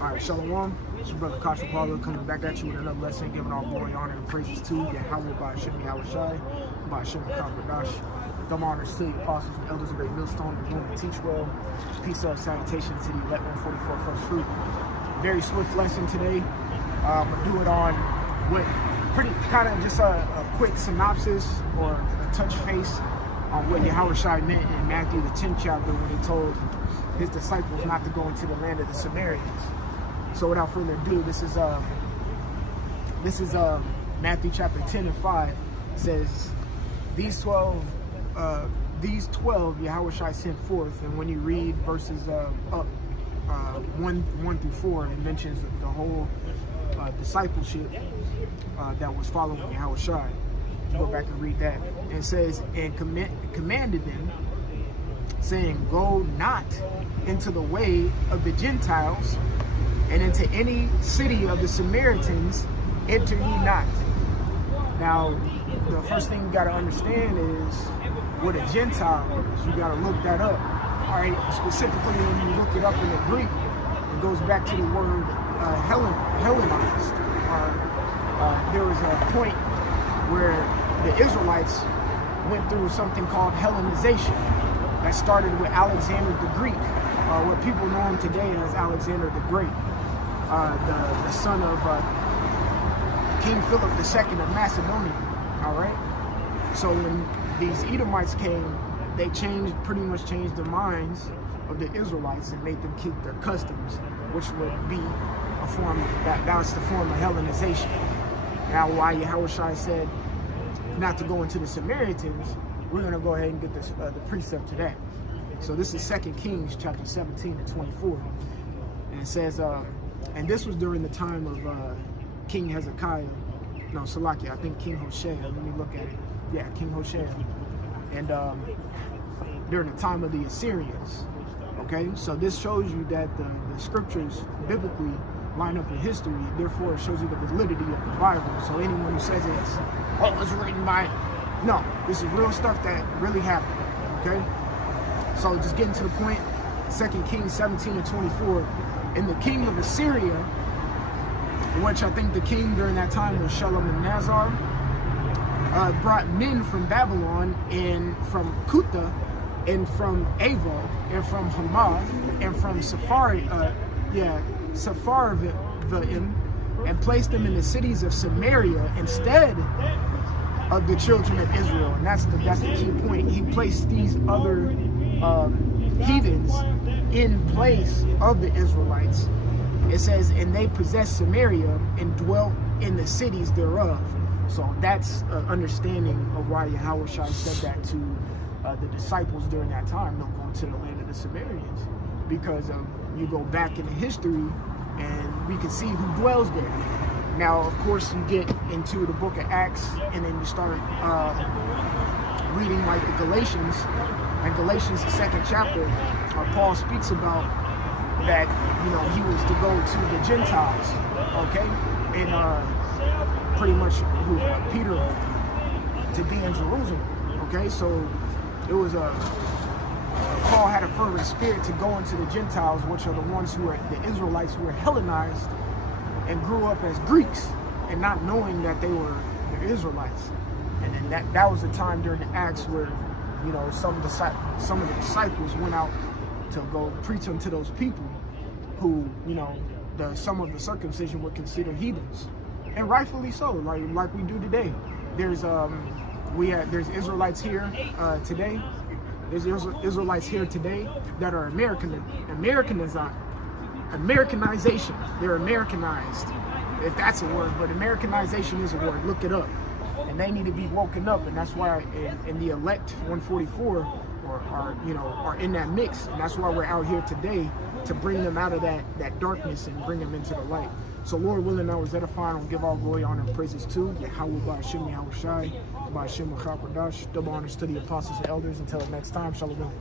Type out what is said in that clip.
All right, Shalom. It's your brother Kasha Paulo coming back at you with another lesson, giving all glory, honor, and praises to Yahweh by Hashem Yahushai, by Hashem Kabradash. Dumb honors to the apostles and elders of Great Millstone and Bloom and Teach Well. Peace, salutation to the elect 144 first fruit. Very swift lesson today. I'm going to do it on what pretty kind of just a quick synopsis or a touch face on what Yahushai meant in Matthew the 10th chapter when he told his disciples not to go into the land of the Samaritans. So without further ado, this is Matthew chapter 10 and 5. It says, these 12 Yahushai sent forth, and when you read verses 1 through 4, it mentions the whole discipleship that was following Yahushai. Go back and read that. And it says, and commanded them, saying, go not into the way of the Gentiles, and into any city of the Samaritans enter ye not. Now, the first thing you got to understand is what a Gentile is. You got to look that up. All right, specifically when you look it up in the Greek, it goes back to the word Hellenized. There was a point where the Israelites went through something called Hellenization that started with Alexander the Greek, what people know him today as Alexander the Great, the son of King Philip II of Macedonia. All right. So when these Edomites came, they pretty much changed the minds of the Israelites and made them keep their customs, which would be a form that's the form of Hellenization. Now, why Yahushua said not to go into the Samaritans, we're going to go ahead and get this the precept to that. So this is 2 Kings chapter 17 and 24. And it says, and this was during the time of King Hezekiah. No, Salakia, I think King Hoshea. Let me look at it. Yeah, King Hoshea. And during the time of the Assyrians. Okay, so this shows you that the scriptures biblically line up with history. Therefore, it shows you the validity of the Bible. So anyone who says it's written by... No, this is real stuff that really happened. Okay? So just getting to the point, 2 Kings 17 and 24. And the king of Assyria, which I think the king during that time was Shalmaneser, brought men from Babylon and from Kuta and from Ava and from Hamath and from Sepharvaim, and placed them in the cities of Samaria instead of the children of Israel. And that's the key point. He placed these other heathens in place of the Israelites. It says, and they possessed Samaria and dwelt in the cities thereof. So that's an understanding of why Yahushua said that to the disciples during that time, don't go into the land of the Samaritans, because you go back into history and we can see who dwells there. Now, of course, you get into the book of Acts, and then you start reading like the Galatians, and Galatians, the 2nd chapter, Paul speaks about that, he was to go to the Gentiles, okay, and pretty much Peter to be in Jerusalem, okay. So it was Paul had a fervent spirit to go into the Gentiles, which are the ones who are the Israelites who were Hellenized and grew up as Greeks and not knowing that they were the Israelites. And then that was the time during the Acts where, some of the disciples went out to go preach unto those people who, some of the circumcision would consider heathens. And rightfully so, like we do today. There's Israelites here today. There's Israelites here today that are Americanization. They're Americanized, if that's a word, but Americanization is a word. Look it up. And they need to be woken up, and that's why in the elect 144 are in that mix, and that's why we're out here today to bring them out of that darkness and bring them into the light. So Lord willing, I was edifying. I'll give all glory, honor, and praises to Yahweh by Hashem Yahushai, by Hashem Kabradash. Double honors to the apostles and elders. Until next time, Shalom.